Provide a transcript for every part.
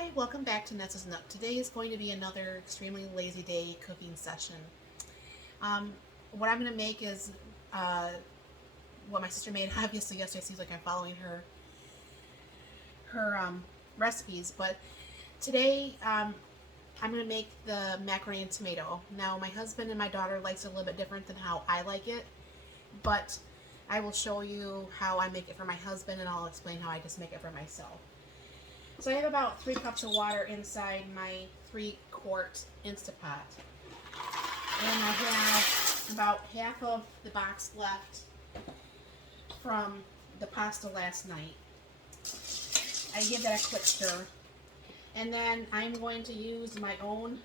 Hi, welcome back to Nessa's Nook. Today is going to be another extremely lazy day cooking session. What I'm going to make is what my sister made. Obviously, yesterday seems like I'm following her recipes, but today I'm going to make the macaroni and tomato. Now, my husband and my daughter likes it a little bit different than how I like it, but I will show you how I make it for my husband, and I'll explain how I just make it for myself. So I have about 3 cups of water inside my 3-quart Instapot. And I have about half of the box left from the pasta last night. I give that a quick stir. And then I'm going to use my own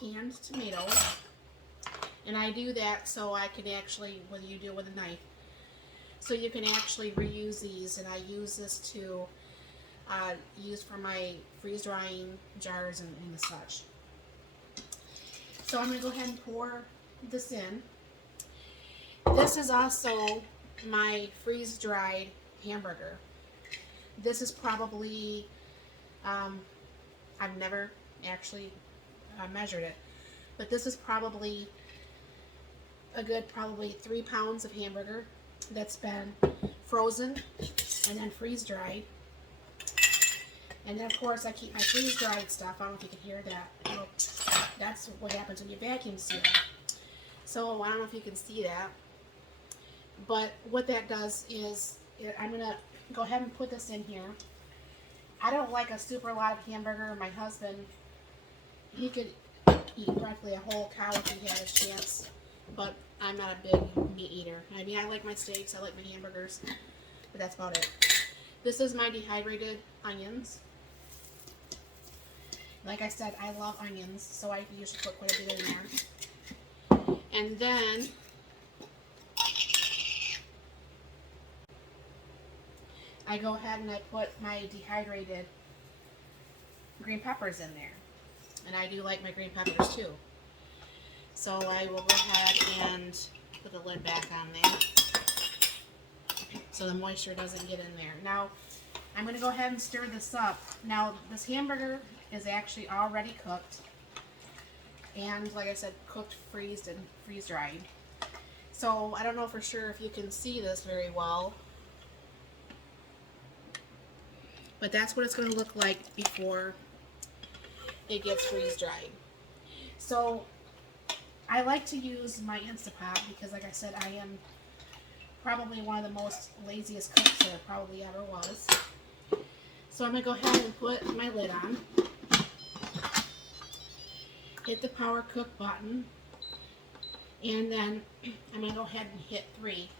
canned tomatoes. And I do that so I can actually, whether you do it with a knife, so you can actually reuse these. And I use this to use for my freeze drying jars and the such. So I'm going to go ahead and pour this in. This is also my freeze dried hamburger. This is probably, I've never actually measured it, but this is probably a good 3 pounds of hamburger that's been frozen and then freeze dried. And then, of course, I keep my freeze-dried stuff. I don't know if you can hear that. Well, that's what happens when you vacuum seal. So, I don't know if you can see that. But what that does is, I'm going to go ahead and put this in here. I don't like a super lot of hamburger. My husband, he could eat practically a whole cow if he had a chance. But I'm not a big meat eater. I mean, I like my steaks, I like my hamburgers, but that's about it. This is my dehydrated onions. Like I said, I love onions, so I usually put quite a bit in there. And then I go ahead and I put my dehydrated green peppers in there. And I do like my green peppers too. So I will go ahead and put the lid back on there so the moisture doesn't get in there. Now, I'm going to go ahead and stir this up. Now, this hamburger is actually already cooked. And, like I said, cooked, freezed, and freeze-dried. So, I don't know for sure if you can see this very well. But that's what it's going to look like before it gets freeze-dried. So, I like to use my Instapot because, like I said, I am probably one of the most laziest cooks there probably ever was. So I'm going to go ahead and put my lid on. Hit the power cook button. And then I'm going to go ahead and hit 3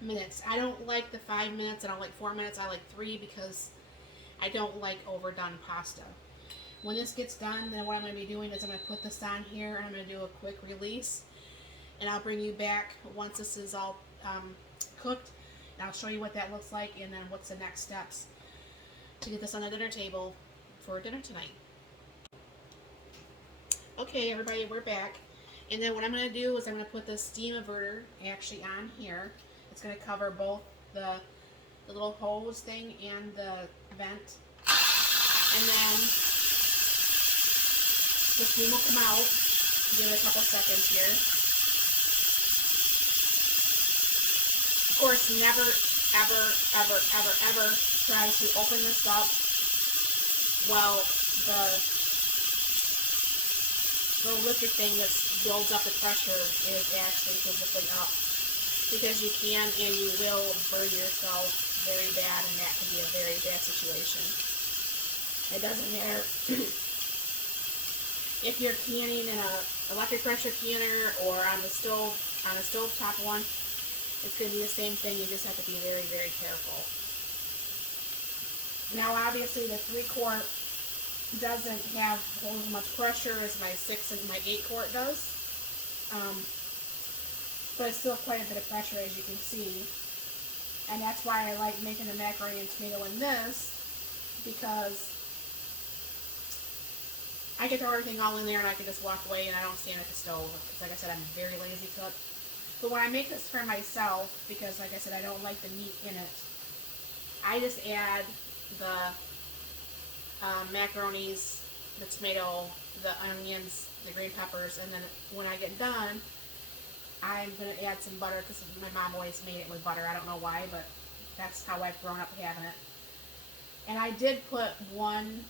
minutes. I don't like the 5 minutes. I don't like 4 minutes. I like 3 because I don't like overdone pasta. When this gets done, then what I'm going to be doing is I'm going to put this on here and I'm going to do a quick release. And I'll bring you back once this is all cooked. And I'll show you what that looks like and then what's the next steps to get this on the dinner table for dinner tonight. Okay, everybody, we're back. And then what I'm going to do is I'm going to put the steam averter actually on here. It's going to cover both the little hose thing and the vent. And then the steam will come out. Give it a couple seconds here. Of course, never, ever, ever, ever, ever try to open this up while the little lifter thing that builds up the pressure is actually physically up. Because you can and you will burn yourself very bad, and that can be a very bad situation. It doesn't matter if you're canning in a electric pressure canner or on the stove, on a stovetop one. It's going to be the same thing. You just have to be very, very careful. Now, obviously, the 3-quart doesn't have as much pressure as my 6 and my 8-quart does. But it's still quite a bit of pressure, as you can see. And that's why I like making the macaroni and tomato in this, because I can throw everything all in there and I can just walk away and I don't stand at the stove. Because, like I said, I'm a very lazy cook. But when I make this for myself, because like I said, I don't like the meat in it, I just add the macaronis, the tomato, the onions, the green peppers, and then when I get done, I'm going to add some butter because my mom always made it with butter. I don't know why, but that's how I've grown up having it. And I did put one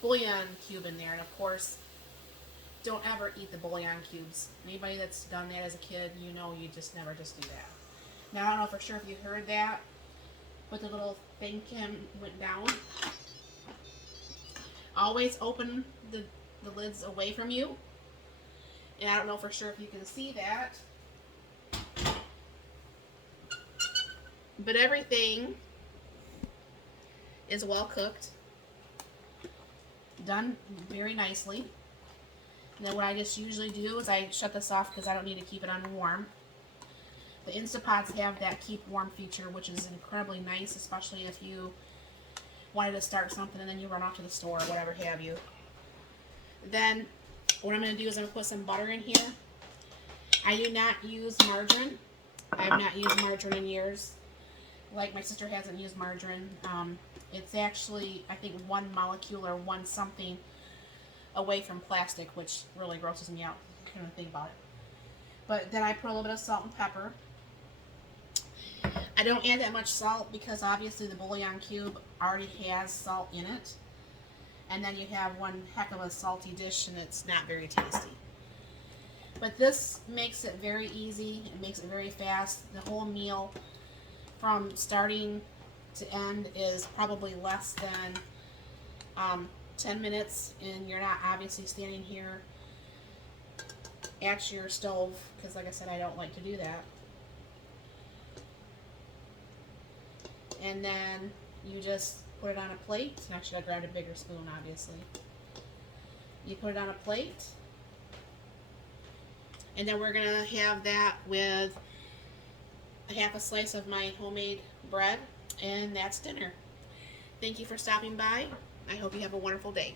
bullion cube in there, and of course, don't ever eat the bullion cubes. Anybody that's done that as a kid, you know you just never just do that. Now, I don't know for sure if you heard that, but the little thing went down. Always open the lids away from you. And I don't know for sure if you can see that. But everything is well cooked. Done very nicely. And then what I just usually do is I shut this off because I don't need to keep it on warm. The Instant Pots have that keep warm feature, which is incredibly nice, especially if you wanted to start something and then you run off to the store or whatever have you. Then what I'm going to do is I'm going to put some butter in here. I do not use margarine. I have not used margarine in years. Like my sister hasn't used margarine. It's actually, I think, one molecule or one something away from plastic, which really grosses me out. I can't even think about it. But then I put a little bit of salt and pepper. I don't add that much salt because obviously the bouillon cube already has salt in it. And then you have one heck of a salty dish and it's not very tasty. But this makes it very easy. It makes it very fast. The whole meal from starting to end is probably less than 10 minutes, and you're not obviously standing here at your stove because, like I said, I don't like to do that. And then you just put it on a plate. And actually, I grabbed a bigger spoon, obviously. You put it on a plate, and then we're gonna have that with a half a slice of my homemade bread, and that's dinner. Thank you for stopping by. I hope you have a wonderful day.